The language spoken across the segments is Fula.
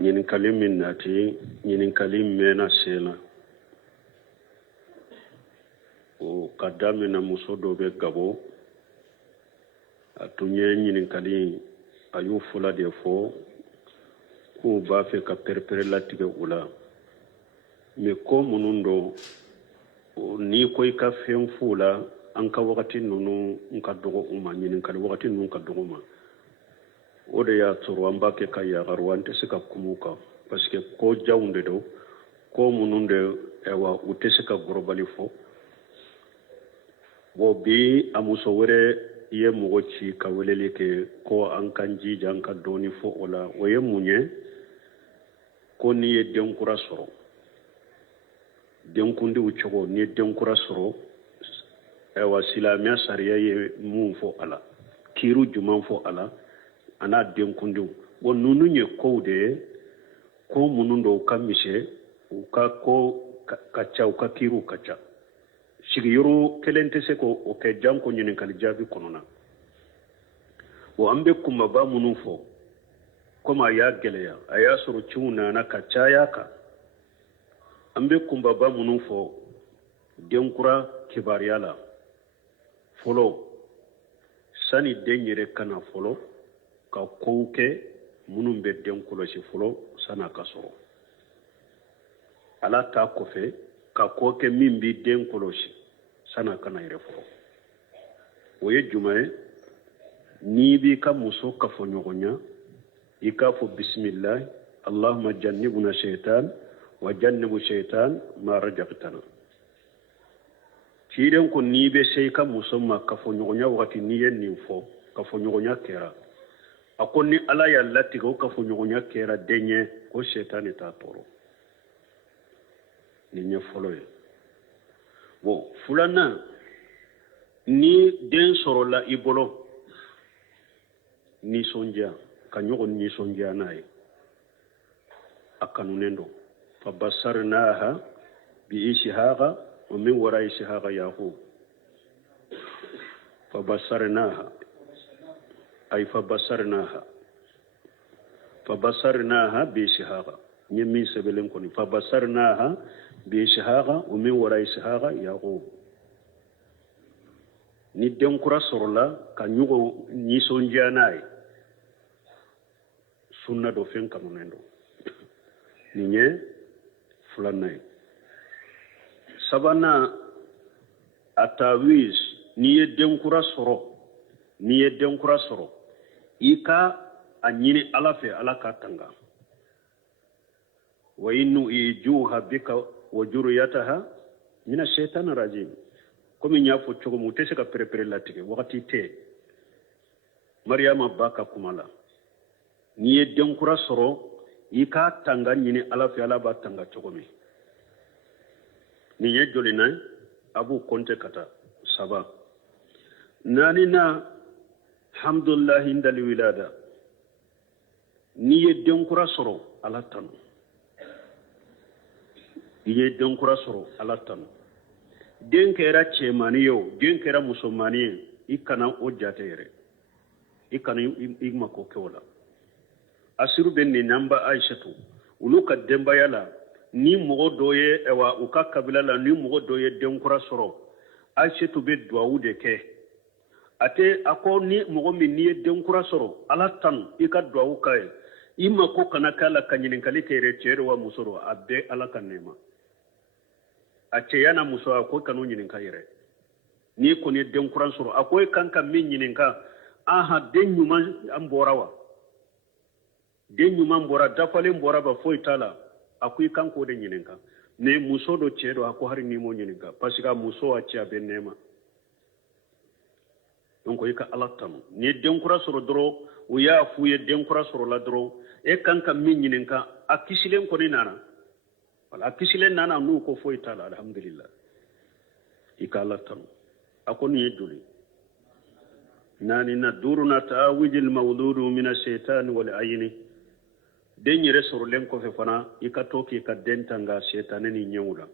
ɲininkali min nati ɲininkali mɛnna sen na o ka daminɛ muso dɔ bɛ Gabo a tun ye ɲininkali a y'u fila de fɔ k'u b'a fɛ ka pɛrɛpɛrɛ latigɛ u la mais ko minnu don n'i ko i ka fɛn f'u la an ka wagati ninnu ka dɔgɔ u ma ɲininkali wagati ninnu ka dɔgɔ u ma o de y'a sɔrɔ an b'a kɛ ka yagaru an tɛ se ka kuma u kan parce que ko janw de don ko minnu de wa u tɛ se ka gɔrɔbali fɔ bon bi a muso wɛrɛ ye mɔgɔ ci ka weleli kɛ ko an kan jija an ka dɔɔni fɔ o la o ye mun ye ko n'i ye denkura sɔrɔ denkundiw cogo n'i ye denkura sɔrɔ silamɛya sariya ye mun fɔ a la kiiru juman fɔ a la a n'a denkundiw bon ninnu ye kow de ye ko minnu don u ka misɛ u ka ko ka ca u ka kiiruw ka ca sigiyɔrɔ kelen tɛ se k'o kɛ janko ɲininkali jaabi kɔnɔna bon an bɛ kunbaba minnu fɔ komi a y'a gɛlɛya a y'a sɔrɔ ciw nana ka caya kan an bɛ kunbaba minnu fɔ denkura kibaruya la fɔlɔ sani den yɛrɛ kana fɔlɔ ka kow kɛ minnu bɛ den kɔlɔsi fɔlɔ sani a ka sɔrɔ ala ta kɔfɛ ka ko kɛ min bɛ den kɔlɔsi sani a kana yɛrɛ fɔlɔ o ye jumɛn ye n'i b'i ka muso kafoɲɔgɔnya i k'a fɔ bisimilahi allahumma jannibuna shaitan wa jannibu shaitan ma rajaqtana ciiden ko n'i bɛ se i ka muso ma kafoɲɔgɔnya wagati n'i ye nin fɔ kafoɲɔgɔnya kɛra a ko ni ala y'a latigɛ o kafoɲɔgɔnya kɛra den ye ko shaitan t'a tɔɔrɔ nin ye fɔlɔ ye bon filanan ni den sɔrɔla i bolo nisɔndiya ka ɲɔgɔn nisɔndiya n'a ye a kanunen don fabasarnaha bi ishaqa wa min wara ishaqa yaqub fabasarnaha ay fabasarnaha bi ishaqa nye min sebelen koni fabasarnaha bi ishaqa wa min wara ishaqa yaqub ni denkura sɔrɔla ka ɲɔgɔn nisɔndiya n'a ye sunna dɔ fɛn kanunen don nin ye filanan ye sabanan a tawiz n'i ye denkura sɔrɔ i ka a ɲini ala fɛ ala ka tanga wa innu ijuha bika wa juriyataha mina shaitan rajim komi y'a fɔ cogo min u tɛ se ka pɛrɛpɛrɛ latigɛ wagati tɛ mariyama ba ka kuma la n'i ye denkura sɔrɔ i ka tanga ɲini ala fɛ ala b'a tanga cogo min nin ye joli na a b'u kɔnte ka taa saba naani na hamdulillahi indal wilada n'i ye denkura sɔrɔ ala tanu i ye denkura sɔrɔ ala tanu den kɛra cɛmani ye o den kɛra musomani ye i kana o jate yɛrɛ i kana i mako kɛ o la asiru bɛ nin namba aishatu olu ka denbaya la ni mɔgɔ dɔ ye u ka kabila la ni mɔgɔ dɔ ye denkura sɔrɔ aishatu bɛ duwawu de kɛ a ko ni mɔgɔ min n'i ye denkura sɔrɔ ala tanu i ka duwawu k'a ye i mako kana k'a la ka ɲininkali kɛ yɛrɛ cɛ de wa muso do a bɛɛ ala ka nɛɛma a cɛya n'a muso a ko kanu ɲininka yɛrɛ n'i kɔni ye denkura sɔrɔ a ko i kan ka min ɲininka den ɲuman an bɔra wa den ɲuman bɔra dafalen bɔra ba foyi t'a la a ko i kan k'o de ɲininka ni muso do cɛ do a ko hari n'i m'o ɲininka parce que a muso a cɛ a bɛ nɛɛma donc i ka ala tanu n'i ye denkura sɔrɔ dɔrɔn u y'a f'u ye denkura sɔrɔla dɔrɔn e kan ka min ɲininka a kisilen kɔni nana wala a kisilen nana n'u ko foyi t'a la alhamdulillah i ka ala tanu a ko nin ye joli naani na duuru na ta'awijil mawdudu min ash-shaytan wal ayni den yɛrɛ sɔrɔlen kɔfɛ fana i ka to k'i ka den tanga shaytan ni ɲɛw la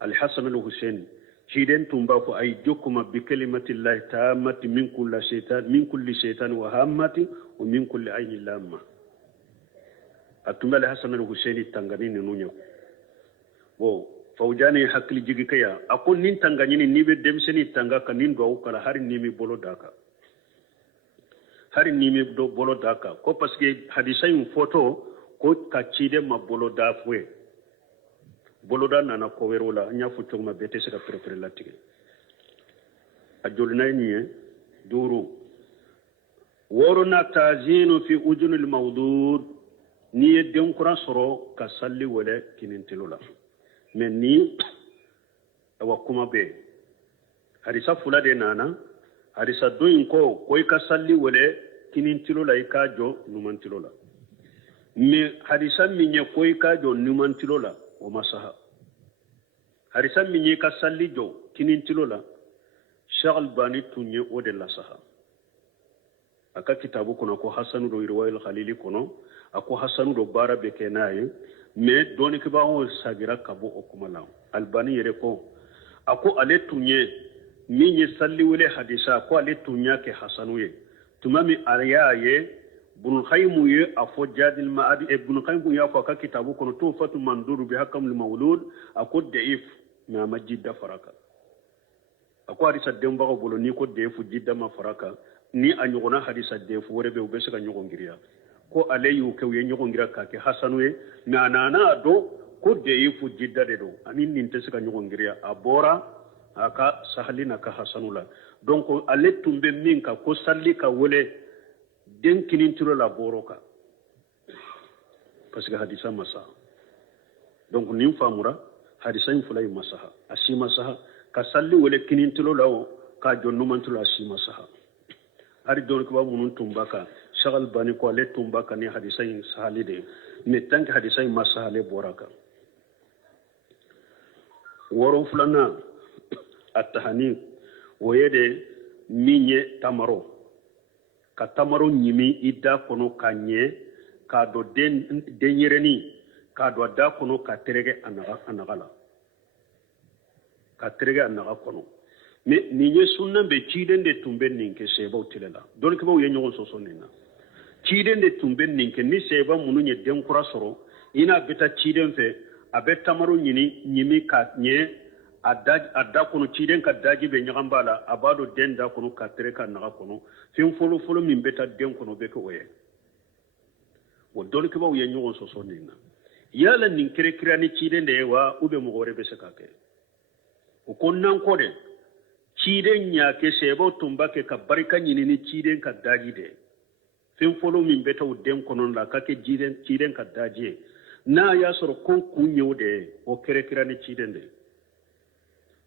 al-hasan al-husaini ciden tun b'a fɔ ay jokuma bi kalimatillahi tammati min kulli shaytan wa hammati wa min kulli ayni lamma atumale hasan al husaini tangani ni nunya bo fawjani hakli jigi kaya akon nin tangani ni be demseni tanga kanin do kala har ni mi bolo daka hari ni mi do bolo daka ko parce que hadisa une photo ko kachide ma bolo dafwe bolo da nana ko werola nya futo ma bete se ka prepare latige a jolna ni duru worona tazinu fi ujun al mawdud ni den kuran soro ka salli wala kinintilola men ni awa kuma be hadisa fulade nana hadisa doyin ko koy ka salli wala kinintilola ika jo numantilola me hadisa minye koy ka jo numantilola o masaha hadisa minye ka salli jo kinintilola shagal bani tunye o de la saha aka kitabu kono ko hasanu do irwayil khalili kono ako hasanu do bara be kenaye me doni ke bawo sagira kabo o kuma law albani yere ko ako ale tunye minye salli wala hadisa ko ale tunya ke hasanu ye tumami ariyaye bun khaymu ye afo jadil ma'ad ibn khaymu ya ko ka kitabu kono to fatu manduru bi hakam al mawlud ako daif na majidda faraka ako hadisa demba ko bolo ni ko deifu jidda ma faraka ni anyogona hadisa deifu wore be ubese ka nyogongiriya ko alayu ke ye nyogongiriya ka ke hasanu ye na do ko deifu jidda de do ani nin te ka nyogongiriya abora aka sahalina ka hasanula donc ale tumbe min ka ko salli ka wole den kinintiro la boroka parce que hadisa masa donc nin famura hadisa in fulay masaha ashima saha ka salli wole kinintiro lawo ka jonnu mantulo ashima saha hari don ko munun tumbaka shagal bani ko le tumbaka ni hadisa in sahalide ne tank hadisa in masaha le boraka woro fulana atahani woyede minye tamaro ka tamaro nyimi ida kono kanye ka do denyereni ka do da kono ka terege anagala ka terege anaga kono me ninye sunna be chiden de tumbe ninke seba utilela don ke bo yenyo so sonina chiden de tumbe ninke ni seba mununye den kura soro ina beta chiden fe abe tamaro nyimi ka nye adda kono ciden ka daji be nyagambala abado den da kono ka tere ka naga kono fin folo min beta den kono be ko oye wo don ke bawo yenyo so so ninga yala nin kire kire ni ciden de wa ube mo gore be sakake o konnan ko de ciden nya ke sebo tumba ke ka barika nyini ni ciden ka daji de fin folo min beta o den kono la ka ke ciden ka daji na ya soro kon kunyo de o kire kire ni ciden de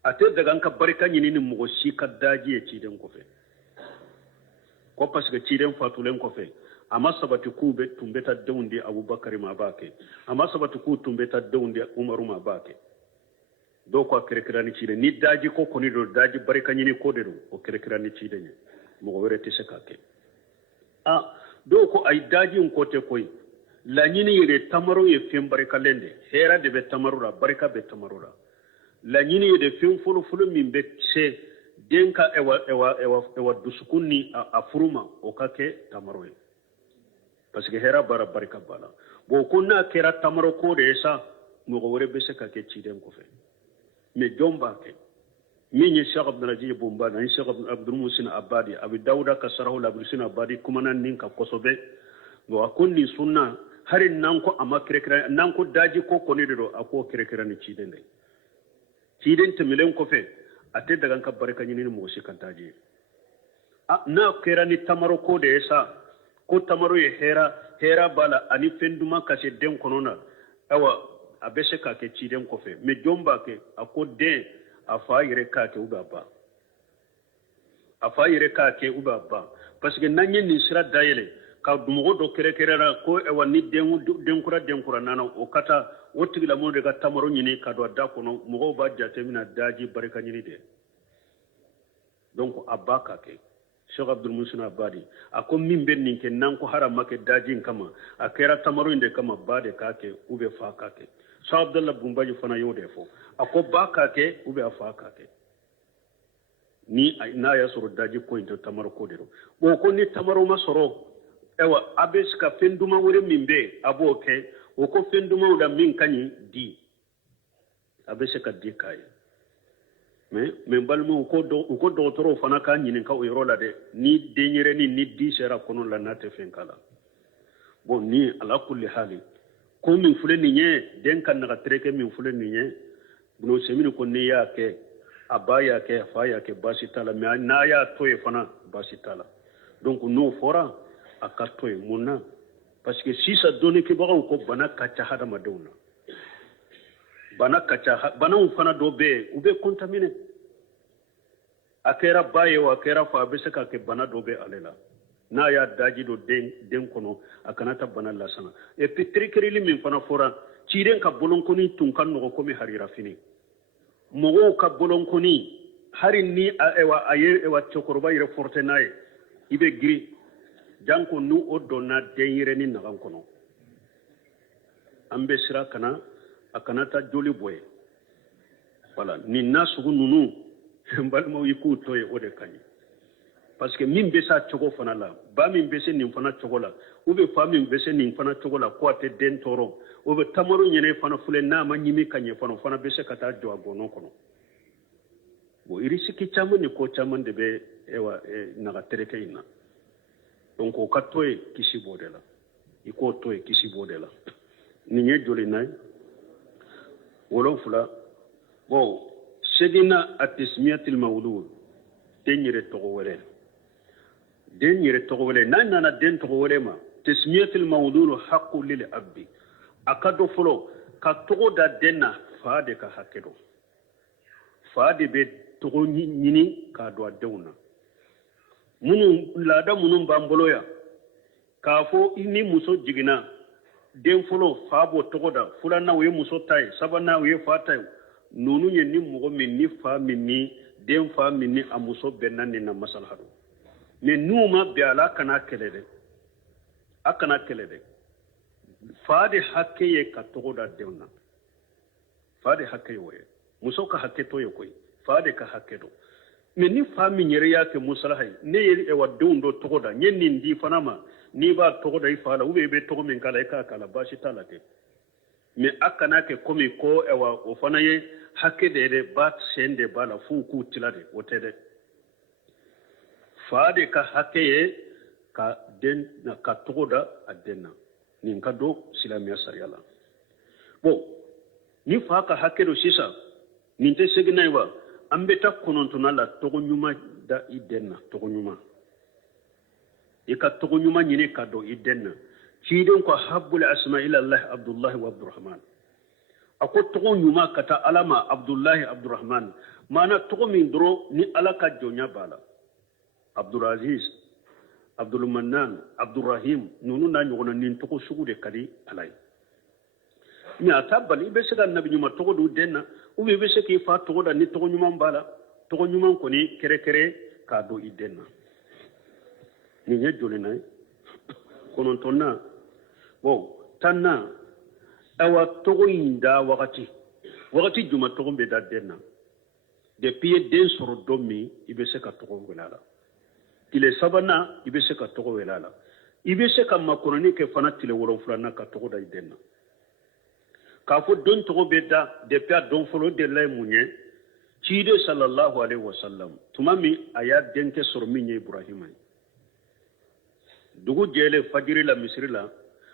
ate daga ka barika nyini ni mugo shi ka daji e ciden ko fe ko parce que ciden fatulen ko fe amma sabati ku be tumbeta dawndi abubakar ma bake amma sabati ku tumbeta dawndi umaru ma bake do ko kire ni ciden ni daji ko koni do daji barika nyini ko de do o kire ni ciden mugo werete se kake do ko ay daji on kote koy la nyini yere tamaro ye fem barika lende hera de be tamarura barika be tamarura la nyini de fin fulu min be se denka ewa dusukunni a furuma o kake tamaroye parce que hera bara barika bala bo kunna kera tamaro ko de sa mo go wore be se kake ciden ko fe me jomba ke minni Cheikh Abdulaziz Bomba na Cheikh Abdul Musin Abadi abi Dawuda ka sarahu la Musin Abadi kuma nan ninka kosobe bo akunni sunna harin nan ko amakre nan ko daji ko koni do ako kire ni ciden de ciden temilen ko fe ate daga ka barka nyini mo shi kan taji na kera ni tamaro ko de sa ko tamaro ye hera bala ani fenduma ka se den konona awa abese ka ke ciden ko fe me jomba ke ako de afa yire ka ke ubaba parce que nanyi ni sira dayele ka dumugo do kere ra ko e wani den kura nana o kata wotti la mo de ka tamaro nyini ka do da kono mo ba jate mina daji barika nyini de donc abaka ke Cheikh Abdul Musin Abadi ako min ben ninke nan ko haram make daji kama akera tamaro inde kama bade kake ube fa kake Cheikh Abdullah Bumbaji fana yode fo ako baka ke ube afa kake ni na ya soro daji ko into tamaro ko de bo ko ni tamaro ma soro ewa abes ka fenduma wure mimbe aboke o ko fenduma da min kani di abes ka di kai mais balmo ko docteur fana ka nyinin ka o yoro la de ni denyere ni di sera kono la nate fen kala bon ni ala kulli hali ko min fule ni nye den kan na treke min fule ni nye buno semini ko ni ya ke abaya ke fa ya ke basitala mais na ya toye fana basitala donc no fora akatoye munna parce que si ça donne ke baga ko bana kacha hada madona bana kacha bana fana do be ube contaminé akera baye wa akera fa be saka ke bana do be alela na ya daji do den kono akanata bana lasana e petrikeri min fana fora ciren ka bolonkoni tun kan no ko mi harira fini mogo ka bolonkoni hari ni ewa aye ewa chokoroba ire forte nae ibe giri janko nu o donna denyere ni nagan kono ambe sira kana akanata joli boye wala ni nasugu nunu mbalmo yiku toye ode kanyi parce que min besa chogo fana la ba min bese nin fana chogo la ube fa min bese nin fana chogo la ko te den toro ube tamaru nyene fana fule na ma nyimi kanye fana bese kata jo agono kono bo irisi ki chamu ni ko chamu de be ewa naga tereke ina donc o katoye kisi bodela iko toye kisi bodela ni nye joli nay wolo fula bo segina atismiyatil mawlud denyere togo wele nana den togo wele ma tismiyatil mawlud haqqu lil abdi akado folo ka togo da denna faade ka hakedo faade be togo nyini ka do aduna munu lada munu bamboloya kafo ini muso jigina den folo fabo togoda fulana we muso tay sabana we fatay nonu nye ni mugo min ni fa min ni den fa min ni amuso benani na masalhadu ne numa bi ala kana kelede akana kelede faade hakke ye ka togoda denna faade hakke we muso ka hakke to ye koy faade ka hakke do mais ni fami nyere yake musalahay ne yeri e wadundo togoda nyenni ndi fanama ni ba togoda ifala ube be togo min kala ka kala bashi talate mais akana ke komi ko e wa o fanaye hakke de bat sende bala fu ku tilade wotede faade ka hakke ye ka den na ka togoda adenna nin ka do silamiya sariyala bo ni fa ka hakke do sisa nin te segnay wa ambeta konontuna la togo nyuma da idenna togo nyuma ika togo nyuma nyine ka do idenna ciden ko habbul asma ila allah abdullah wa abdurrahman ako togo nyuma kata alama abdullah abdurrahman mana togo min dro ni alaka jonya bala abdulaziz abdul mannan abdurrahim nunu na nyogona nin togo sugu de kadi alay ni atabali be sega nabi nyuma togo do denna ube be seki fa togo da ni togo nyuma bala togo nyuma ko ni kere ka do idenna ni nye joli nay konon tonna bo tanna awa togo inda wakati juma togo be da denna depuis den soro domi ibe seka togo welala tile sabana ibe seka togo welala ibe seka makononi ke fana tile woro fulana ka togo da idenna ka fo don togo be da depuis a don folo de lay munye cide sallallahu alaihi wasallam tumami aya denke soro minye ibrahima dugu jele fajiri la misri la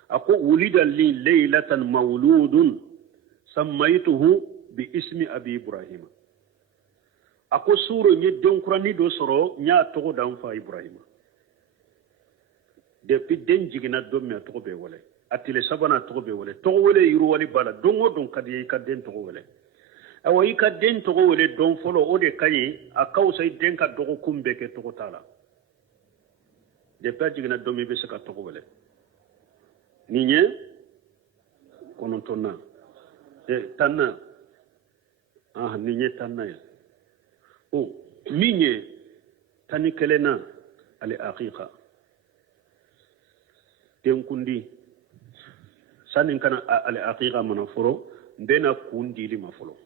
ako wulida li laylatan mawludun sammaytuhu bi ismi abi ibrahima ako suro nye donkurani do soro nya togo dan fa ibrahima depuis den jigina do me togo be wala atile sabana togo be wala togo wala yiru wali bala dongo don kadi ka den togo wala awa yi ka den togo wala don folo o de kayi akawsa den ka dogo kumbe ke togo tala depuis jigina do me be se ka togo wala ninye konontonna tanna ninye tanna ya o minye tani kelena ale aqiqa tenkundi sanin kana ale aqiqa mana foro mbena kundi li mafolo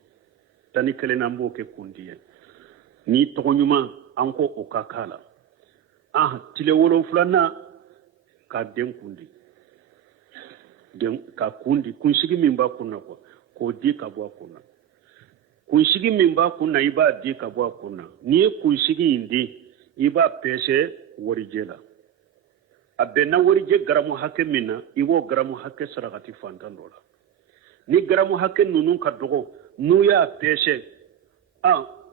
tani kelena mboke kundi ni togonyuma anko okakala tile wolo fulana ka den kundi den ka kundi kunsigi min ba kunna ko di ka bɔ kunna kunsigi min ba kunna i b'a di ka bɔ kunna ni ye kunsigi in di i b'a pɛsɛ warijɛ la a bɛnna warijɛ garamu hakɛ min na i b'o garamu hakɛ sarakati fantan dɔ la ni garamu hakɛ ninnu ka dɔgɔ n'u y'a pɛsɛ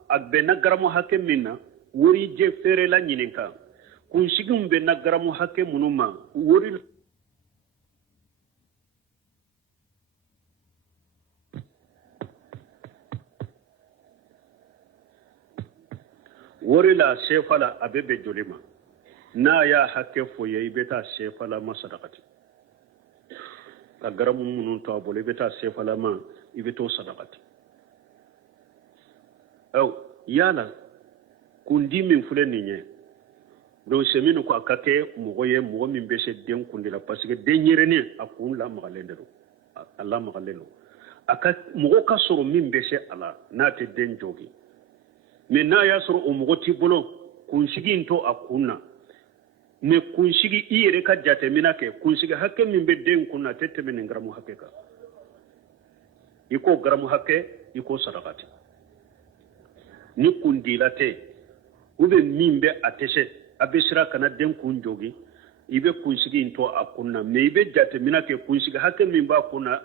a bɛnna garamu hakɛ min na warijɛ feerela ɲininka kunsigi min bɛnna garamu hakɛ minnu ma wari la sefa la a bɛ bɛn joli ma n'a y'a hakɛ fɔ ye i bɛ taa sefa la ma sadakati ka garamu minnu to a bolo i bɛ taa sefa la ma i bɛ t'o sadakati yala kundi min filɛ nin ye donc semini ko a ka kɛ mɔgɔ ye mɔgɔ min bɛ se den kundi la parce que den yɛrɛnin a kun lamagalen de don a lamagalen don a ka mɔgɔ ka sɔrɔ min bɛ se a la n'a tɛ den jogi mais n'a y'a sɔrɔ o mɔgɔ t'i bolo kunsigi in to a kun na mais kunsigi i yɛrɛ ka jateminɛ kɛ kunsigi hakɛ min bɛ den kun na a tɛ tɛmɛ nin garamu hakɛ kan i k'o garamu hakɛ i k'o sarakati ni kundila tɛ ou bien min bɛ a tɛ se a bɛ sira kana den kun jogi i bɛ kunsigi in to a kun na mais i bɛ jateminɛ kɛ kunsigi hakɛ min b'a kun na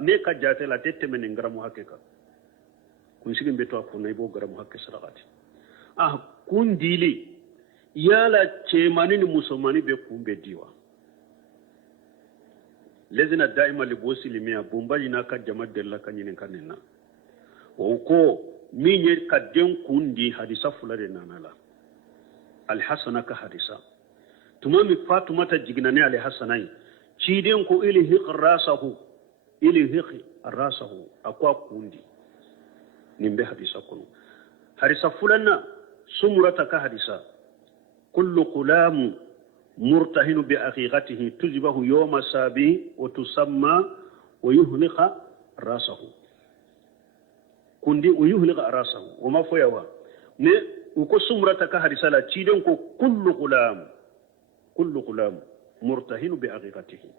ne ka jate la a tɛ tɛmɛ nin garamu hakɛ kan kunsigi in bɛ to a kun na i b'o garamu hakɛ sarakati kun dili yala cɛmani ni musomani bɛ kun bɛ di wa lezina daima libo silimiya bumba ɲina ka jama delila ka ɲininka nin na o ko min ye ka den kun di hadisa fula de nana la alhasana ka hadisa tuma min fatumata jiginna ni alhasana ye ciden ko ilhiq rasahu a ko a kun di nin bɛ hadisa kɔnɔ hadisa fulanna sumurata ka hadisa kullu qulamu مرتهن بأخيغته تجبه يوم السابع وتسمى ويهلق راسه كندي ويهلق راسه وما فيوا ne uko sumrata ka hadisala ciden ko kullu gulam murtahin bi aqiqatihi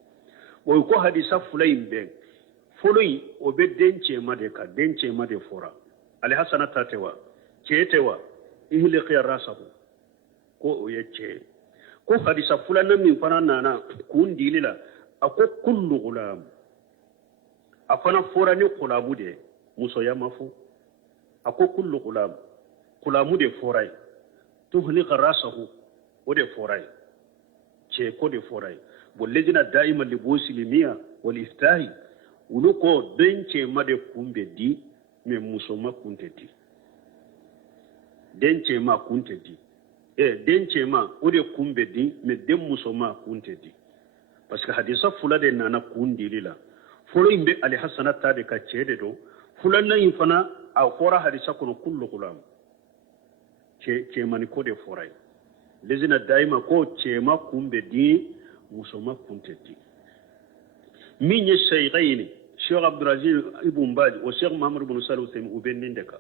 o ko hadisa fulayn be foloyi o be dence made fora ali hasana tatewa cetewa ihliq rasahu ko o yece ko hadisa fulana min fana nana kun dilila ako kullu gulam afana fora ni gulamu de muso ya mafu ako kullu gulamu de forai tuhli qarasahu o de forai ce ko de forai bollejina daima li bosilimiya wal iftahi unuko denche made kumbe di me muso ma kunte di denche ma kunte di denche ma o de kumbe di me den muso ma kunte di parce que hadisa fula de nana kundi lila folo imbe ali hasana ta de ka cede do fula na infana a fora hadisa kono kullu gulam ce mani ko de forai lezina daima ko ce ma kumbe di muso ma kunte di min ye shaykhaini Cheikh Abdulaziz Ibn Baz o Cheikh Muhammad ibn Salih Usaimi u ben nindeka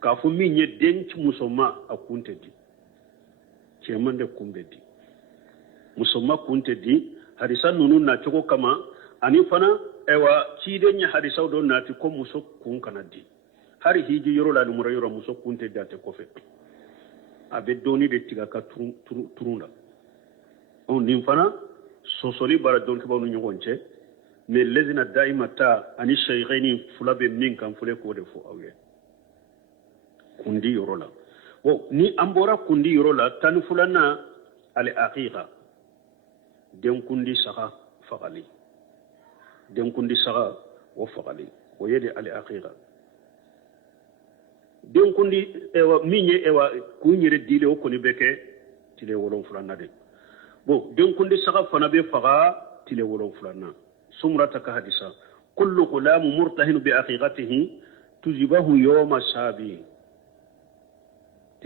ka fu min ye denc muso ma a kunte di cemande kumbe di musamma kunte di hadisa nunu na cogo kama ani fana ewa ciden ya hadisa do nati ko muso kun kana di hari hiji yoro la numura yoro muso kunte di ate kofe abe doni de tiga ka turunda on nin fana sosoli bara don ke banu nyogonche me lezina daima ta ani shaykhaini fulabe min kan fule ko de fo awye kundi yoro la ni ambora kundi yoro la tan fulana al aqiqa den kundi saga fagali den kundi saga wo fagali wo yede al aqiqa den kundi ewa minye ewa kunyire dile o koni beke tile wolon fulana de den kundi saga fana be faga tile wolon fulana sumrata ka hadisa kullu gulam murtahin bi aqiqatihi tujibahu yawma sabi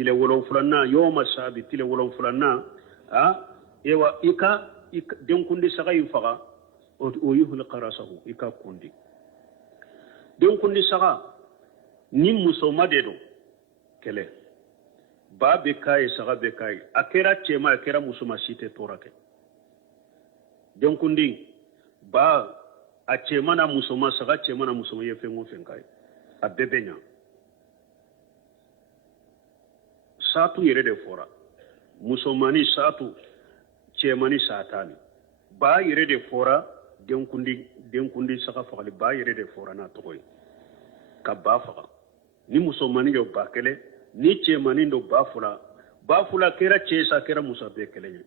tile wolon fulanna yoma sabi tile wolon fulanna ewa ika den kundi saga faga o yuhul qarasahu ika kundi den kundi saga ni musoma de do kele babe kai saga be kai akera chema akera musoma site torake denkundi ba a cɛmana musoma saga cɛmana musoma ye fɛn o fɛn ka ye a bɛɛ bɛ ɲa saatu yɛrɛ de fɔra musomani saatu cɛmani saatani ba yɛrɛ de fɔra denkundi saga fagali ba yɛrɛ de fɔra n'a tɔgɔ ye ka ba faga ni musomani do ba kɛlɛ ni cɛmani do ba fula kɛra cɛ sa kɛra muso bɛɛ kɛlɛ ye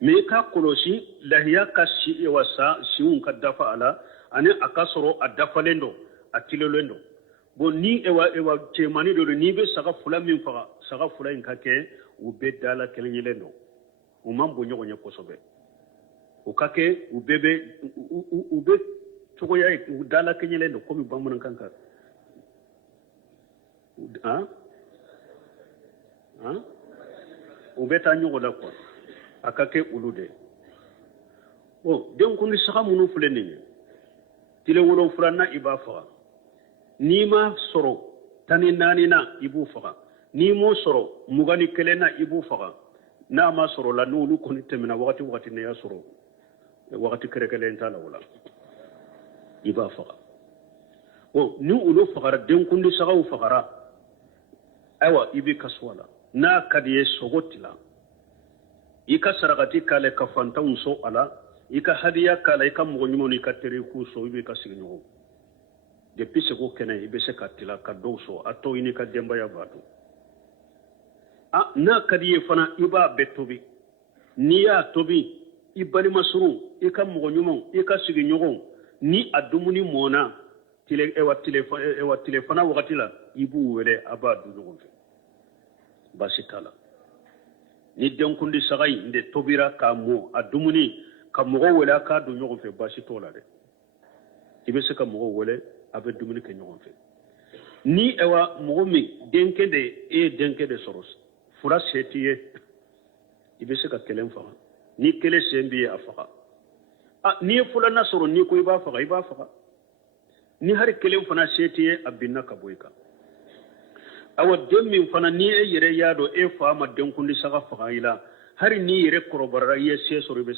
mais ka kɔlɔsi lahiya ka siw ka dafa a la ani a ka sɔrɔ a dafalen do a tilelen do bon ni cɛmani do n'i bɛ saga fula min faga saga fula in ka kɛ u bɛɛ dala kelen yelen do u man bon ɲɔgɔn ye kosɛbɛ u ka kɛ u bɛ cogoya ye u dala kelen yelen do komi bamanankan kan u bɛ taa ɲɔgɔn la quoi a ka kɛ olu de bon denkundi saga minnu filɛ nin ye tile 7 i b'a faga n'i ma sɔrɔ 14 na i b'u faga n'i m'o sɔrɔ 21 na i b'u faga n'a ma sɔrɔ la n'olu kɔni tɛmɛna wagati ne y'a sɔrɔ wagati kɛrɛkɛlen t'a la o la i b'a faga bon ni olu fagara denkundi sagaw fagara ayiwa i b'i kaso a la n'a ka di ye sogo tila i ka sarakati k'a la ka fantanw sɔn a la i ka hadiya k'a la i ka mɔgɔ ɲumanw n'i ka teriw sɔn i b'i ka sigiɲɔgɔnw depuis sego kɛnɛ i bɛ se ka tila ka dɔw sɔn a tɔ i n'i ka denbaya b'a dun n'a ka di ye fana i b'a bɛɛ tobi n'i y'a tobi i balimasurun i ka mɔgɔ ɲumanw i ka sigiɲɔgɔnw ni a dumuni mɔna tilefana wagati la i b'u wele a b'a dun ɲɔgɔn fɛ baasi t'a la ni denkundi saga in de tobira k'a mɔ a dumuni ka mɔgɔ wele a k'a dun ɲɔgɔn fɛ baasi t'o la dɛ i bɛ se ka mɔgɔ wele a bɛ dumuni kɛ ɲɔgɔn fɛ ni mɔgɔ min denkɛ de e ye denkɛ de sɔrɔ fura se t'i ye i bɛ se ka kelen faga ni kelen sen b'i ye a faga n'i ye filanan sɔrɔ n'i ko i b'a faga ni hari kelen fana se t'i ye a binna ka bɔ i kan den min fana ni e yɛrɛ y'a dɔn e fa ma denkundi saga faga i la hari n'i yɛrɛ kɔrɔbayara i ye se sɔrɔ i bɛ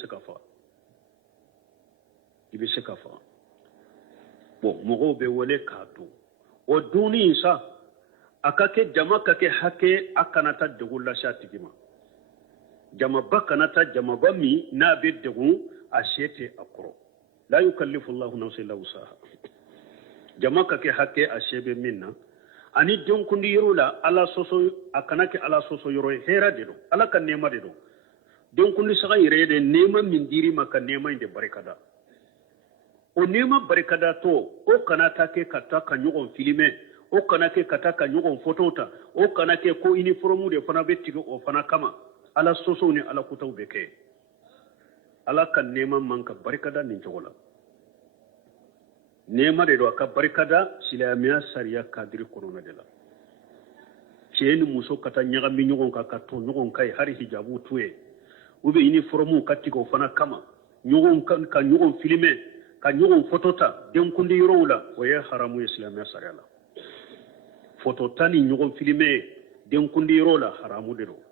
se ka faga bon mɔgɔw bɛ wele k'a dun o dunni in sa a ka kɛ jama ka kɛ hakɛ a kana taa degun lase a tigi ma jamaba kana taa jamaba min n'a bɛ degun a se tɛ a kɔrɔ la yukallifu Allahu nafsan illa wusaha jama ka kɛ hakɛ a se bɛ min na ani denkundi yɔrɔ la ala sɔsɔ a kana kɛ ala sɔsɔ yɔrɔ ye hɛrɛ de don ala ka nɛɛma de don denkundi saga yɛrɛ ye de nɛɛma min dir'i ma ka nɛɛma in de barikada o nɛɛma barikada tɔ o kana taa kɛ ka taa ka ɲɔgɔn filime o kana kɛ ka taa ka ɲɔgɔn foto ta o kana kɛ ko uniforme de fana bɛ tigɛ o fana kama ala sɔsɔw ni ala kutaw bɛ kɛ ala ka nɛɛma man ka barikada nin cogo la nɛɛma de don a ka barikada silamɛya sariya kadiri kɔnɔna de la cɛ ni muso ka taa ɲagami ɲɔgɔn kan ka to ɲɔgɔn kan ye hari hijabu to ye u bɛ uniforme ka tigɛ o fana kama ka ɲɔgɔn filime ka ɲɔgɔn foto ta denkundi yɔrɔw la o ye haramu ye silamɛya sariya la foto ta ni ɲɔgɔn filime denkundi yɔrɔw la haramu de don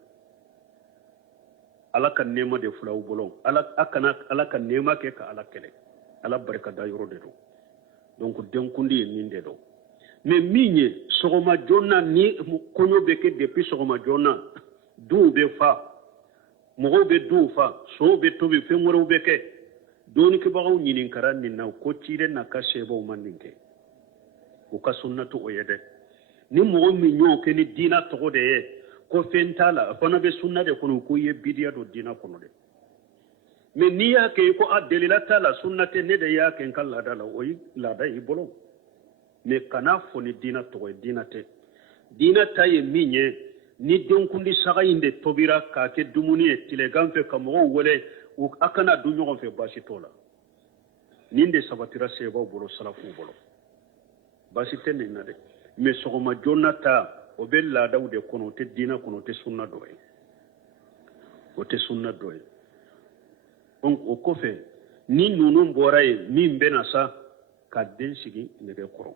ala ka nɛɛma de filaw bolo ala ka nɛɛma kɛ ka ala kɛlɛ ala barikada yɔrɔ de don donc denkundi ye nin de don mais min ye sɔgɔma joona ni kɔɲɔ bɛ kɛ depuis sɔgɔma joona duw bɛ fa mɔgɔw bɛ duw fa sow bɛ tobi fɛn wɛrɛw bɛ kɛ dɔɔnikɛbagaw ɲininkara nin na ko cilen n'a ka sɛbɛw ma nin kɛ u ka sunna to o ye dɛ ni mɔgɔ min y'o kɛ ni diina tɔgɔ de ye ko fɛn t'a la a fana bɛ sunna de kɔnɔ ko i ye bidiya don diina kɔnɔ dɛ mais n'i y'a kɛ ko a delila t'a la sunna tɛ ne de y'a kɛ n ka laada la o ye laada y'i bolo mais kana fɔ ni diina tɔgɔ ye diina tɛ diina ta ye min ye ni denkundi saga in de tobira k'a kɛ dumuni ye tilegan fɛ ka mɔgɔw wele a kana dun ɲɔgɔn fɛ baasi t'o la nin de sabatira sebaw bolo salafuw bolo baasi tɛ nin na dɛ mais sɔgɔma joona ta o bɛ laadaw de kɔnɔ o tɛ diina kɔnɔ o tɛ sunna dɔ ye donc o kɔfɛ ni ninnu bɔra yen min bɛ na sa ka den sigi nɛgɛ kɔrɔ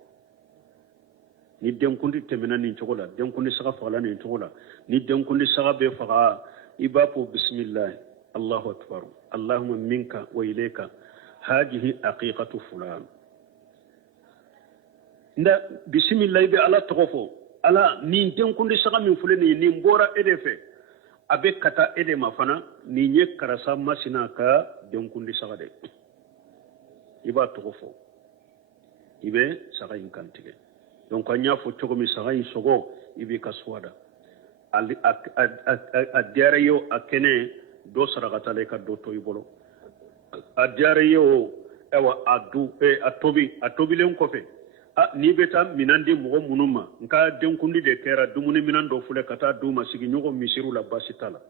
ni denkundi tɛmɛna nin cogo la denkundi saga fagala nin cogo la ni denkundi saga bɛ faga i b'a fɔ bisimilahi Allahu akbar Allahumma minka wa ilayka hadihi aqiqatu fulan nda bismillah bi ala togofo ala ni denkundi saga min fule ni mbora edefe abe kata ede mafana ni nye karasa masina ka denkundi saga de iba togofo ibe saga inkantige donc anya fo chogo mi saga isogo ibe kaswada adiare yo akene do saragata le ka do to ibolo adiare yo ewa adu atobi len kofe ni beta minandi mogo munuma nka denkundi de kera dumuni minando fule kata duma sigi nyogo misiru la basitala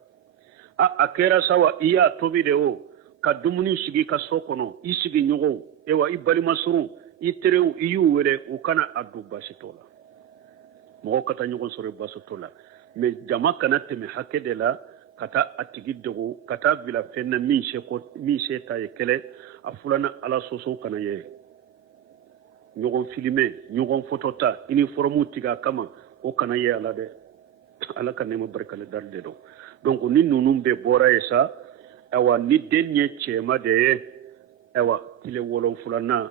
akera sawa iya tobi de o ka dumuni sigi ka sokono isigi nyogo ewa ibali masuru iterew iyu wele ukana adu basitola mogo kata nyogo sore basitola me jama kana teme hake de la kata atigi dego kata bila fenna min se ta ye kele afulana ala soso kana ye ñogon filmé ñogon photota uniforme tiga kama o kana ye ala de ala kanema barkale darde do donc ni nunum be bora esa awa ni denye chema de awa tile wolon fulana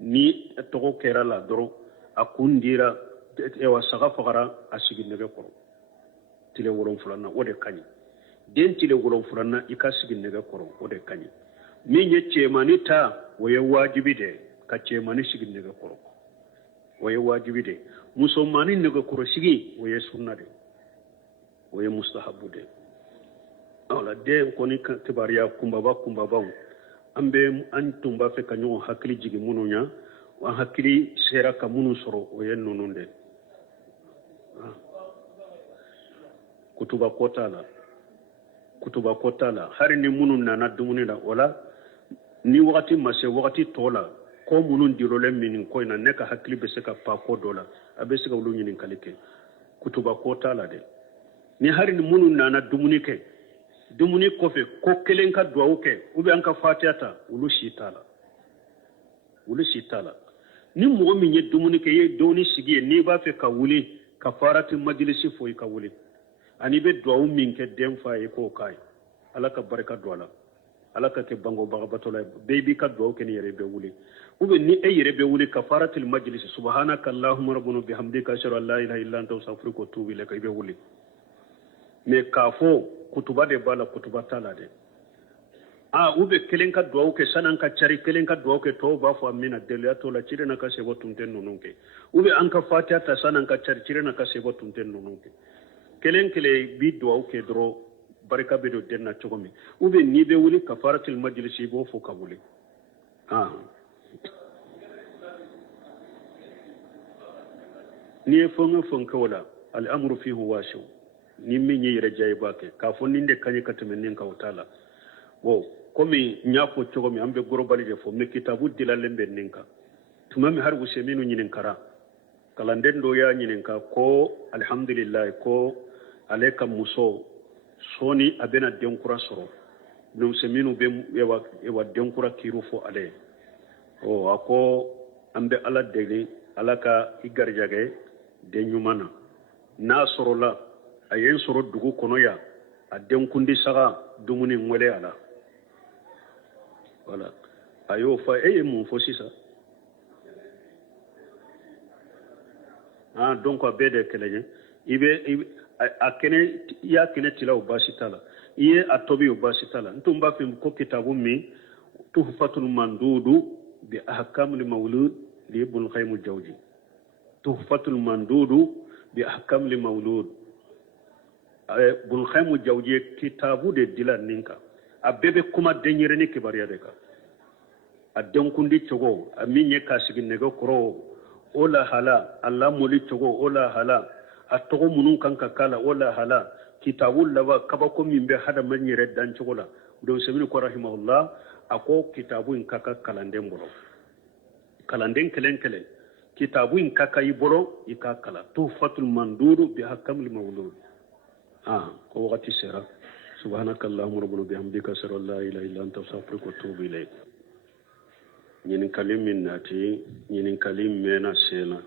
ni togo kera la doro akundira ewa saga fagara asigi nebe koro tile wolon fulana o de kanyi den tile wolon fulana ikasigi nebe koro o de kanyi mi nye chema ni ta woye wajibi de ka cemani sigi nege koro woye wajibi de musomani nege koro sigi woye sunna de woye mustahabu de ala de koni tibariya kumbaba ambe an tumba fe ka ñoo hakili jigi mununya wa hakili sera ka munu soro woye nununde kutuba kota la hari ni munu nana dumuni la wala ni wakati mase wakati tola ko munun dirole min ko ina neka hakili be se ka pa ko dola abe se ka wulu nyinin kalike kutuba kota la de ni hari ni munun nana dumuni kofe ko kelen ka duwa ke ube an ka fatiyata wulu shitala ni mo min ye dumuni ke ye doni sigi ni ba fe ka wuli ka farati majlisi fo ka wuli ani be duwa min ke dem fa e ko kai ala ka baraka duwala ala ka ke bango baga batola baby ka duwa ke ni yere be wuli ube ni e yere be wuli kafaratul majlis subhanaka allahumma rabbuna bihamdika ashhadu an la ilaha illa anta astaghfiruka wa atubu ilayka be wuli me kafo kutuba de bala kutuba tala de ube kelen ka duwa ke sanan ka cari kelen ka duwa ke to ba fo amina dele to la cire na ka sebo tunten nononke ube an ka fatiha ta sanan ka cari cire na ka sebo tunten nononke kelen kele bi duwa ke dro barika be do denna chogomi ube ni be wuli kafaratul majlis bo fo ka wuli ni fonga wala al'amru fihi washu ni min yi rajai bake kafin ninde kanye katumen nin ka utala wo komi nyako chogo mi ambe gorobali de fo me kitabu dilalembe ninka tumami har wuseminu nyinin kara kalanden do ya nyinin ka ko alhamdulillah ko aleka muso soni abena denkura soro no seminu be ewa denkura kiru fo ale ako ambe ala deli alaka igarjage de nyumana na soro la ayen soro dugu kono ya a denkundi saga dumuni ngwele ala voilà ayo fa mun fo sisa donc abede kelenya ibe akene ya kene tila ubasitala iye atobi ubasitala ntumba fi ko kitabu mi tuhfatul mandudu bi ahkamil mawlud li ibn qayyim al-jawzi tuhfatul mandudu bi ahkamil mawlud ibn qayyim al-jawzi kitabu de dilan ninka abebe kuma denyere ni kibariya de ka adon kundi chogo aminye kasigi nego koro ola hala alla moli chogo ola hala atogo munun kanka kala ola hala kitabul lawa kabako mimbe hada manyere dan chogo la do semini ko rahimahullah ako kitabu in kaka kalanden bolo kalanden kelen kitabu in kaka ibolo ikakala tuhfatul manduru bi hakamil mawlud ko wati sera سبحانك اللهم ربنا بحمدك أشهد أن لا إله إلا أنت أستغفرك وأتوب إليك ñinin kalim min nati ñinin kalim mena sena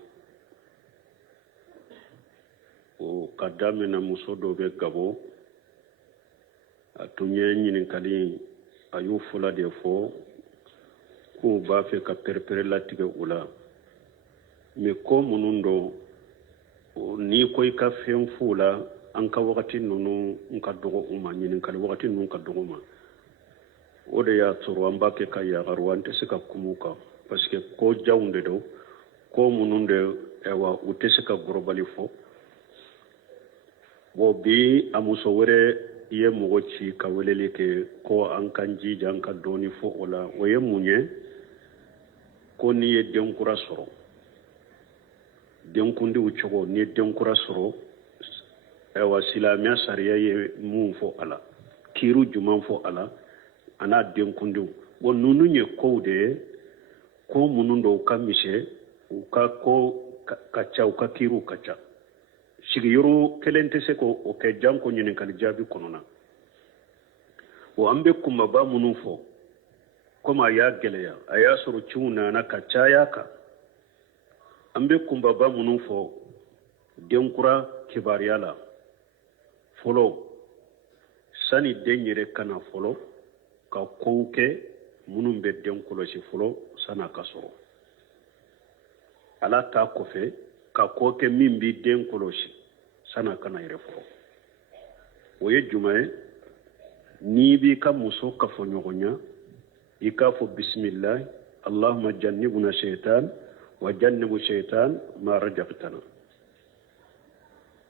o kadamina muso do be gabo atunye ɲininkali a y'u fula de fɔ k'u b'a fɛ ka pɛrɛpɛrɛ latigɛ u la mais ko minnu don n'i ko i ka fɛn f'u la an ka wagati ninnu ka dɔgɔ u ma ɲininkali wagati ninnu ka dɔgɔ ma o de y'a sɔrɔ an b'a kɛ ka yagaru an tɛ se ka kuma u kan parce que ko janw de don ko minnu de wa u tɛ se ka gɔrɔbali fɔ bon bi a muso wɛrɛ ye mɔgɔ ci ka weleli kɛ ko an kan jija an ka dɔɔni fɔ o la o ye mun ye ko n'i ye denkura sɔrɔ denkundiw cogo n'i ye denkura sɔrɔ silamɛya sariya ye mun fɔ a la kiiru juman fɔ a la a n'a denkundiw bon ninnu ye kow de ye ko minnu don u ka misɛ u ka ko ka ca u ka kiiruw ka ca sigiyɔrɔ kelen tɛ se k'o kɛ janko ɲininkali jaabi kɔnɔna bon an bɛ kunbaba minnu fɔ komi a y'a gɛlɛya a y'a sɔrɔ ciw nana ka caya kan an bɛ kunbaba minnu fɔ denkura kibaruya la fɔlɔ sani den yɛrɛ kana fɔlɔ ka kow kɛ minnu bɛ den kɔlɔsi fɔlɔ sani a ka sɔrɔ ala ta kɔfɛ ka ko kɛ min bɛ den kɔlɔsi sani a kana yɛrɛ fɔlɔ o ye jumɛn ye n'i b'i ka muso kafoɲɔgɔnya i k'a fɔ bisimilahi allahumma jannibuna shaitan wa jannibu shaitan ma rajabtana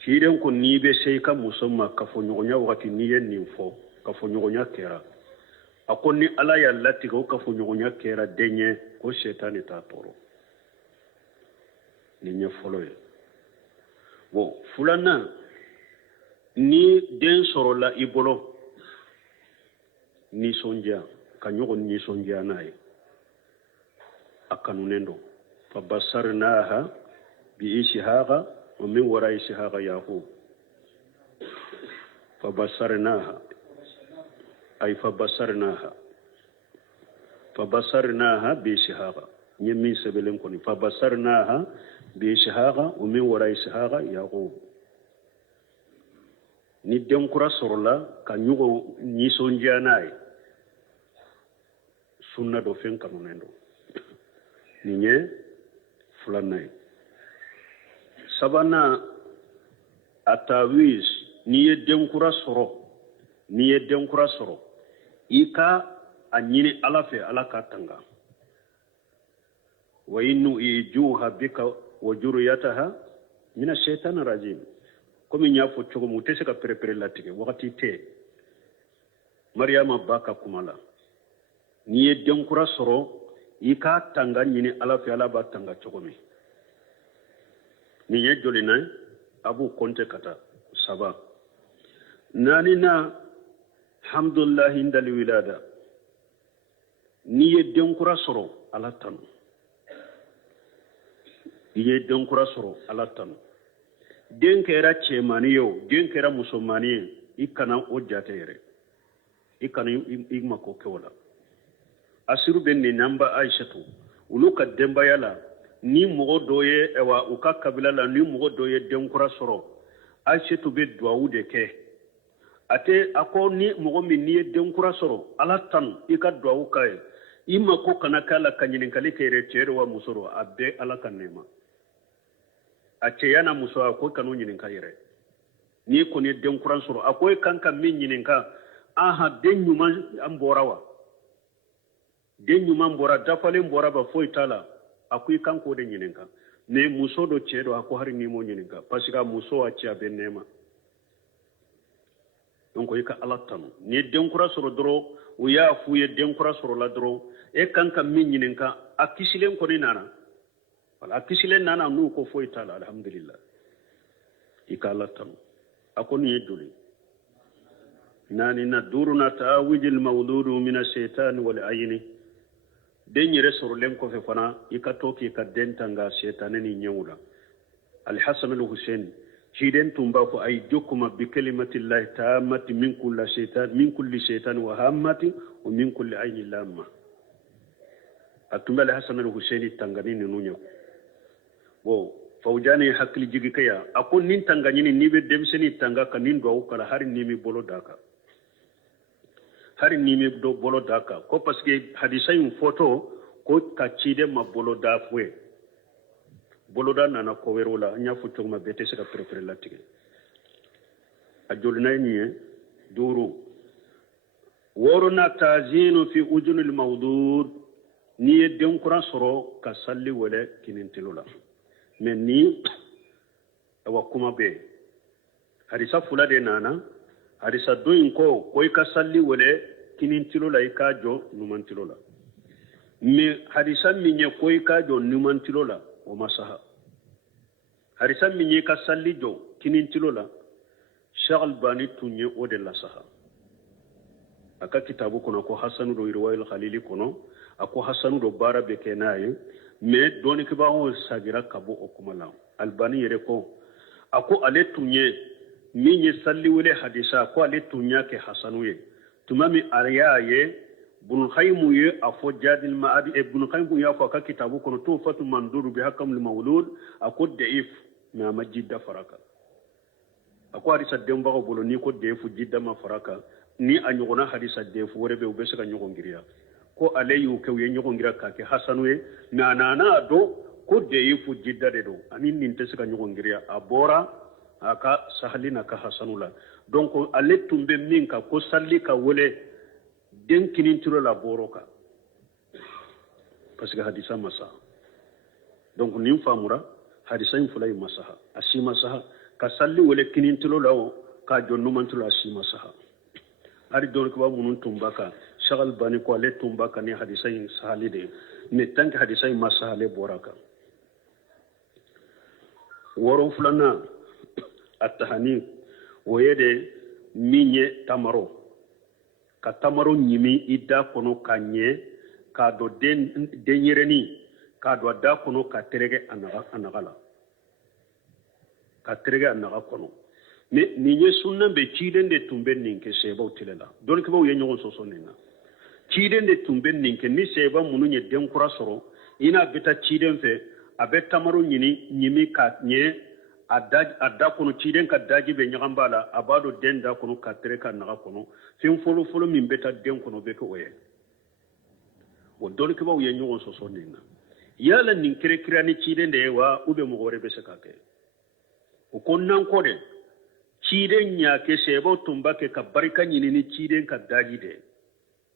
ciiden ko n'i bɛ se i ka muso ma kafoɲɔgɔnya wagati n'i ye nin fɔ kafoɲɔgɔnya kɛra a ko ni ala y'a latigɛ o kafoɲɔgɔnya kɛra den ye ko shaitan t'a tɔɔrɔ nin ye fɔlɔ ye bon filanan ni den sɔrɔla i bolo nisɔndiya ka ɲɔgɔn nisɔndiya n'a ye a kanunen don fabasarnaha bi ishaqa wa min wara ishaqa yaqub fabasarnaha ay fabasarnaha bi ishaqa nye min sebelen koni fabasarnaha bi ishaqa wa min wara ishaqa yaqub ni denkura sɔrɔla ka ɲɔgɔn nisɔndiya n'a ye sunna dɔ fɛn kanunen don nin ye filanan ye sabanan a tawis n'i ye denkura sɔrɔ i ka a ɲini ala fɛ ala ka tanga wa innu ijuha bika wa juriyataha mina shaitan rajim komi n y'a fɔ cogo min u tɛ se ka pɛrɛpɛrɛ latigɛ wagati tɛ mariyama ba ka kuma la n'i ye denkura sɔrɔ i ka tanga ɲini ala fɛ ala b'a tanga cogo min nin ye joli na a b'u kɔnte ka taa 3 4 hamdulillahi indal wilada n'i ye denkura sɔrɔ ala tanu i ye denkura sɔrɔ ala tanu den kɛra cɛmani ye o den kɛra musomani ye i kana o jate yɛrɛ i kana i mako kɛ o la asiru bɛ nin namba aishatu olu ka denbaya la ni mɔgɔ dɔ ye u ka kabila la ni mɔgɔ dɔ ye denkura sɔrɔ aishatu bɛ duwawu de kɛ a ko ni mɔgɔ min n'i ye denkura sɔrɔ ala tanu i ka duwawu k'a ye i mako kana k'a la ka ɲininkali kɛ yɛrɛ cɛ de wa muso de a bɛɛ ala ka nɛɛma a cɛya n'a muso a ko i kan'o ɲininka yɛrɛ n'i kɔni ye denkura sɔrɔ a ko i kan ka min ɲininka den ɲuman an bɔra wa den ɲuman bɔra dafalen bɔra ba foyi t'a la a ko i kan k'o de ɲininka mais muso dɔ cɛ dɔ a ko hari n'i m'o ɲininka parce que a muso a cɛ a bɛ nɛɛma donc i ka ala tanu n'i ye denkura sɔrɔ dɔrɔn u y'a f'u ye denkura sɔrɔla dɔrɔn e kan ka min ɲininka a kisilen kɔni nana a kisilen nana n'u ko foyi t'a la alhamdulillah i ka ala tanu a ko nin ye joli 4 duruna ta'awijil mawludu min ash-shaytan wal ayni den yɛrɛ sɔrɔlen kɔfɛ fana i ka to k'i ka den tanga shaytan ni ɲɛw la al-hasan al-husaini ciden tun b'a fɔ ayyukuma bi kalimatillahi tammati min kulli shaytan wa hammati wa min kulli ayni lamma a tun bɛ al-hasan al-husaini tangani ninnu ɲɛ bon fawjani hakili jigi kaya a ko nin tanga ɲini n'i bɛ denmisɛnnin tanga ka nin duwawu kala hari n'i mi bolo d'a kan hari nimi do bolo daka ko parce que hadisa yin photo ko ka cide ma bolo da fwe bolo da nana ko werola nya futo ma bete se ka prepare latige a jolna ni duru woruna tazinu fi ujunil mawdud ni den kuran soro ka salli wala kinintilola men ni wa kuma be hadisa fula de nana hadisa doyin ko ka salli wala kinintilola ka jo numantilola mi hadisa minye ka jo numantilola o masaha hadisa minye ka salli jo kinintilola shagal bani tunye o de la saha aka kitabu kono ko hasanu do irwayil khalili kono ako hasanu do bara be kenaye me doni ke ba on sagira kabo o kumala albani yere ko ako ale tunye minye salli wala hadisa ko ale tunya ke hasanu ye tumami ariyaye bun khaymu ye afo jadil ma'adi e bun khaymu ya ko ka kitabu kono to fatu manduru bi hakam al mawlud ako daif ma majidda faraka ako hadisa demba ko bolo ni ko deifu jidda ma faraka ni a ɲɔgɔnna hadisa defu wɛrɛ bɛ u bɛ se ka ɲɔgɔn giriya ko ale y'u kɛ u ye ɲɔgɔn gira k'a kɛ hasanu ye mɛ a nana dɔn ko defu jidda de don ani nin tɛ se ka ɲɔgɔn giriya a bɔra a ka sahali n'a ka hasanu la donc ale tun bɛ min kan ko sali ka wele den kinintiro la bɔrɔ kan parce que hadisa ma sa donc nin faamura hadisa in fula ye masaha a si masaha ka sali wele kinintiro la o k'a jɔ numantiro a si masaha ari don ko munun tumbaka shagal bani ko le tumbaka ni hadisa in sahali de ne tank hadisa in masahale boraka woro fulana at-tahani woyede minye tamaro ka tamaro nyimi idda kono kanye ka do denyereni ka do da kono ka terege anagala ka terege anaga kono mais ni nye sunna be ciden de tumbe ninke seba utilela don ke bawo yenyo so sonina ciden de tumbe ninke ni seba munu nye den kura soro ina beta ciden fe abe tamaro nyimi ka nye adda kono ciden ka daji be nyagambala abado den da kono ka tere ka naga kono fin folo min beta den kono be ko oye o don ke bawo yenyo so sonina yala nin kire kirani ciden de wa ube mo gore be sekake o konnan ko de ciden ya ke sebo tumba ke ka barika nyini ni ciden ka daji de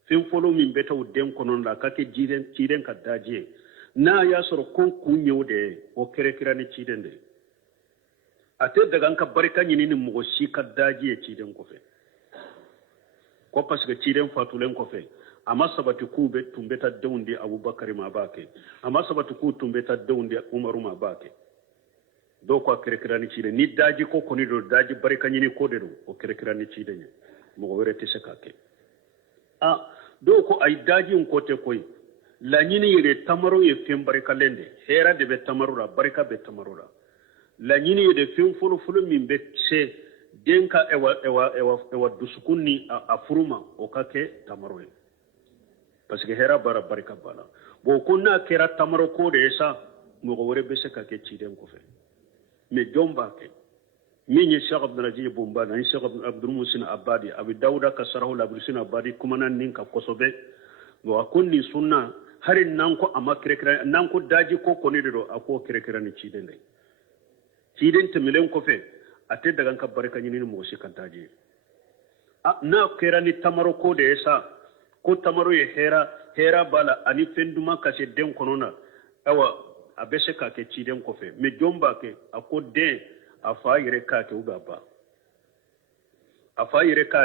fin folo min beta u den konon la ka ke ciden ka daji na ya soro kon kunyo de o kere kira ni ciden de ate daga ka barika nyini ni mo shi ka daji e ciden ko fe ko parce que ciden fatulen ko fe amma sabati ku be tumbeta dawndi abubakar ma bake amma sabati ku tumbeta dawndi umaru ma bake do ko kerekirani cide ni daji ko koni do daji barika nyini ko de do o kerekirani cide ne mo wore te sekake do ko ay daji on kote koy la nyini yere tamaro ye fem barika lende hera de be tamaro la barika be tamaro la nyini ye de fem fulu min be se denka ewa dusukunni a furuma o kake tamaro ye parce que hera bara barika bala bo ko na kera tamaro ko de sa mo wore be sekake cide ko fe mais jomba ke minye Cheikh Abdulaziz Bomba na Cheikh Abdul Musin Abadi abi Dawuda ka sarahu la Abdul Musin Abadi kuma nan nin ka kosobe do akunni sunna harin nan ko ama kirekira nan ko daji ko koni do ako kirekira ni ciden dai ciden temilen ko fe ate daga ka barka nyini mo shi kan daji na kera ni tamaro ko de esa ko tamaro ye hera bala ani fenduma ka se den konona awa abese ka ke ciden ko fe me jomba ke ako de afa yire ka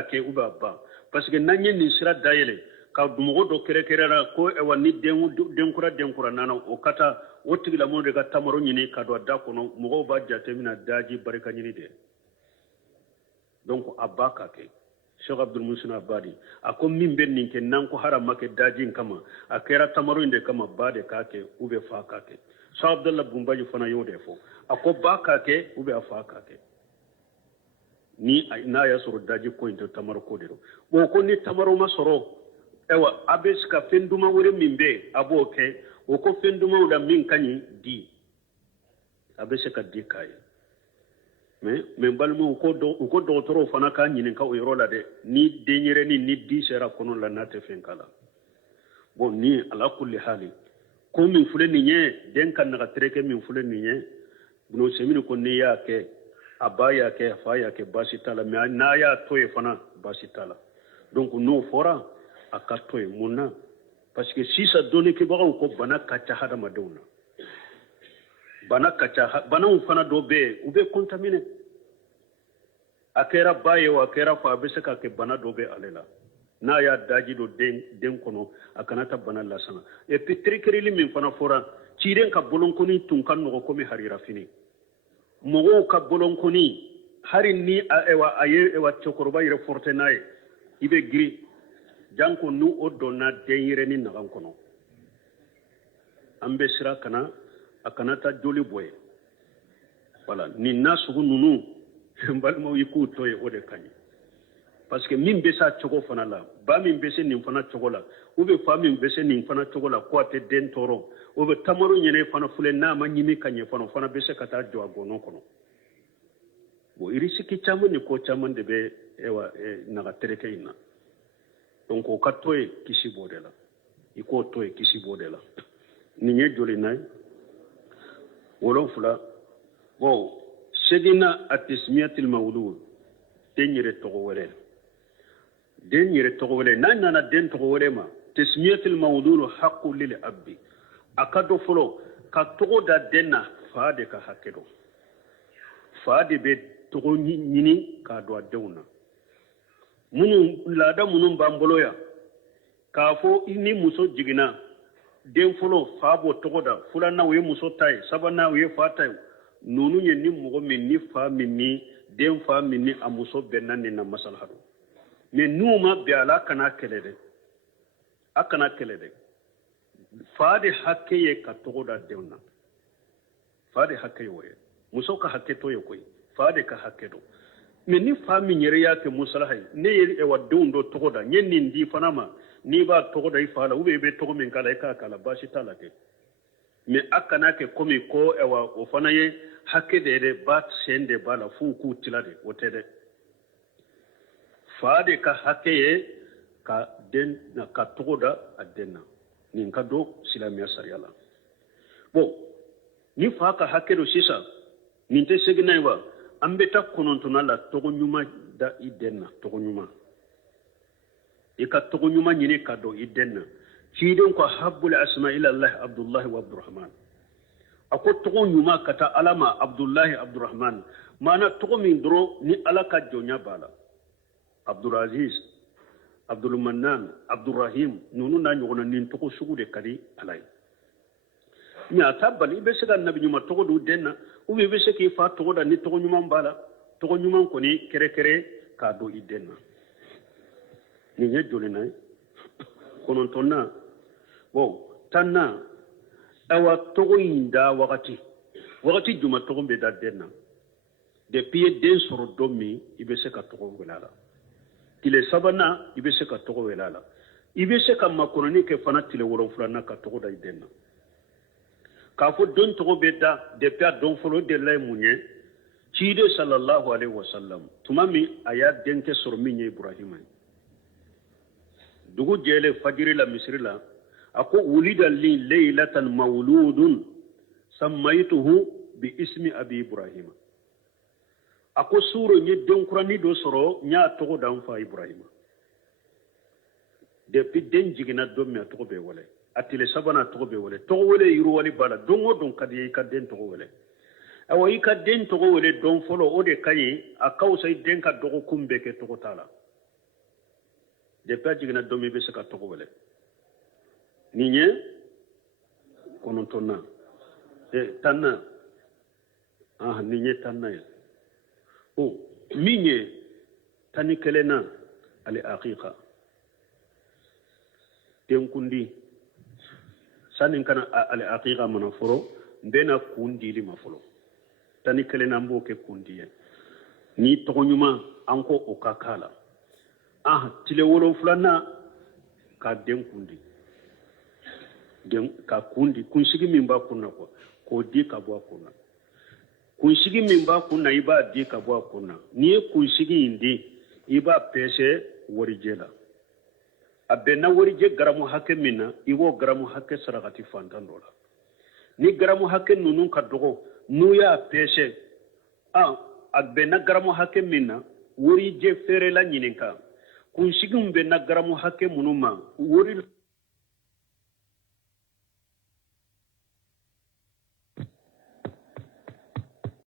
ke ubaba parce que nanye ni sira dayele ka dumugo do kere ra ko e wani den kura nana o kata o tigila mo de ka tamaro nyini ka do da kono mo ba jate mina daji barika nyini de donc abaka ke Cheikh Abdul Musin Abadi ako min ben ninke nan ko harama ke daji kama akera tamaro inde kama bade ka ke ube fa ka ke Sa Abdullah Bumbaji fana yo defo ako baka ke ube afaka ke ni na ya soro daji ko into tamaro ko dero bo ko ni tamaro ma soro ewa abeska fenduma wore mimbe aboke o ko fenduma wala min kanyi di abeska di kai mais balmo ko docteur fana ka nyinin ka o yoro la de ni denyere ni di sera kono la nate fen kala bon ni ala kulli hali ko min fule ni nye den kan na treke min fule ni nye buno semini ko ni ya ke abaya ke fa ya ke basitala mais na ya toye fana basitala donc no fora aka toye munna parce que si ça donne ke ba ko bana kacha hada madona bana kacha bana fana do be ube contaminé akera baye wa akera fa be se ka ke bana do be alela na ya daji do den kono akanata bana lasana et puis trikeri min fana fora ciren ka bolonkoni tun kan no ko mi harira fini mogo ka bolonkoni hari ni ewa chokoroba yire forte nae ibe gri janko nu odona denyire ni nagan kono ambe sira kana akanata joli boye voilà ni nasugu nunu mbalmo yiku toye ode kanyi parce que min besa chogo fana la ba min bese nin fana chogo la ube fa min bese nin fana chogo la ko te den toro ube tamaro nyene fana fule na ma nyimi kanye fana bese kata jo agono kono bo irisi ki chamu ni ko chamu de be ewa naga tereke ina donc o katoye kisi bodela iko toye kisi bodela ni nye joli nay wolon fula bo sedina atismiyatil mawlud denyere togo wele nana den togo wele ma tismiyatil mawlud haqqu lil abbi akado folo ka togo da denna faade ka hakedo faade be togo nyini ka do aduna munu lada munu bamboloya ka fo ni muso jigina den folo faabo togo da fula na we muso tay sabana we fatay nonu nye ni mugo min ni fa min ni den fa min ni amuso benna ni na masalhadu mais numa bi ala kana kelede akana kelede faade hakke ye ka togo da denna faade hakke ye muso ka hakke to ye koy faade ka hakke do mais ni fa min yere ya ke musalahay ne ye e wadun do togo da nyen ni ndi fanama ni ba togo da ifala ube be togo min kala ka kala bashi talate mais akana ke komi ko ewa o fana ye hakke de bat sende bala fu ku tilade wotede faade ka hakke ye ka den na ka togo da adenna nin ka do silamiya sariyala bo ni fa ka hakke do sisa nin te seginay wa ambeta konontona la togo nyuma da idenna togo nyuma ika togo nyuma nyine ka do idenna kidon ko habbul asma ila allah abdullah wa abdurrahman ako togo nyuma kata alama abdullah abdurrahman mana togo min dro ni alaka jonya bala abdulaziz abdul mannan abdurrahim nunu na nyogona nin togo sugu de kadi alay nya tabali be se da nabi nyuma togo do denna ube be se ki fa togo da ni togo nyuma bala togo nyuma ko ni kere ka do idenna ni nye joli nay konontonna bo tanna awa togo inda wakati juma togo be da denna depuis den soro domi ibe se ka togo welala tile sabana ibe se ka togo welala ibe se ka makononi ke fana tile woron fulana ka togo da idenna ka fo don togo be da depuis don folo de lay munye ciide sallallahu alaihi wasallam tumami aya denke soro minye ibrahima dugu jele fajiri la misri la ako wulida li laylatan mawludun sammaytuhu bi ismi abi ibrahima ako suro ni donkurani do soro nya togo dan fa ibrahima depuis den jigina do me togo be wala atile sabana togo be wala togo wala yuru wali bala dongo don kadi ka den togo wala awa yi ka den togo wala don folo o de kayi akawsa den ka dogo kumbe ke togo tala depuis jigina do me be se ka togo wala ninye konontonna tanna ninye tanna o minye tani kelena ali aqiqa tenkundi sanin kana ali aqiqa manaforo mbena kundi li mafolo tani kelena mboke kundiye ni togonyuma anko okakala tile wolo fulana ka denkundi ka kundi kunsigi min ba kunna ko di ka bo kunna kunsigi min b'a kunna i b'a di ka bɔ a kunna n'i ye kunsigi in di i b'a pɛsɛ warijɛ la a bɛnna warijɛ garamu hakɛ min na i b'o garamu hakɛ sarakati fantan dɔ la ni garamu hakɛ ninnu ka dɔgɔ n'u y'a pɛsɛ a bɛnna garamu hakɛ min na warijɛ feerela ɲininka kunsigi min bɛnna garamu hakɛ minnu ma wari